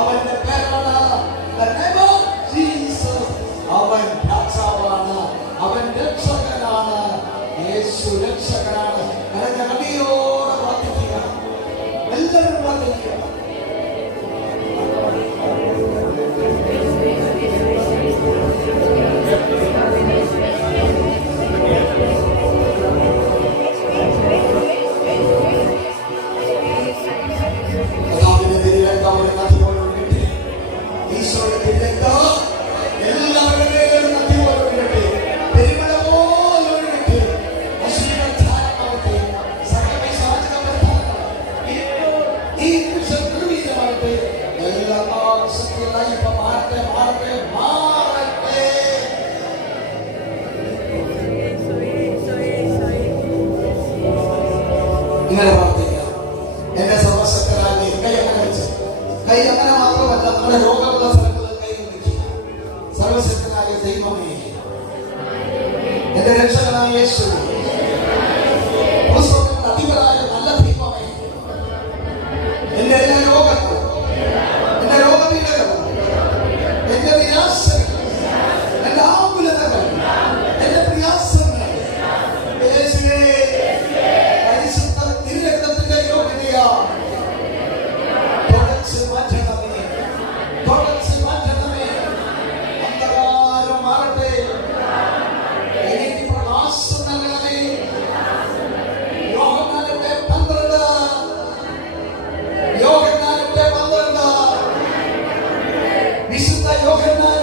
അവന്റെ പേരാണ് അവൻ രാജാവാണ്. അവൻ രക്ഷകനാണ്. യേശു രക്ഷകനാണ്. കരഞ്ഞ കടിയോടെ പ്രാർത്ഥിക്കുക. എല്ലാവരും ഇങ്ങനെ പ്രാർത്ഥിക്കാം. എന്റെ സർവശക്തരായ കൈ അങ്ങനെ വെച്ച്. കൈ അങ്ങനെ മാത്രമല്ല നമ്മുടെ രോഗമുള്ള സ്ഥലങ്ങളിൽ കൈ വെക്കുക സർവശക്തനായ ദൈവമേ എന്റെ രക്ഷകനായ യേശു Amen.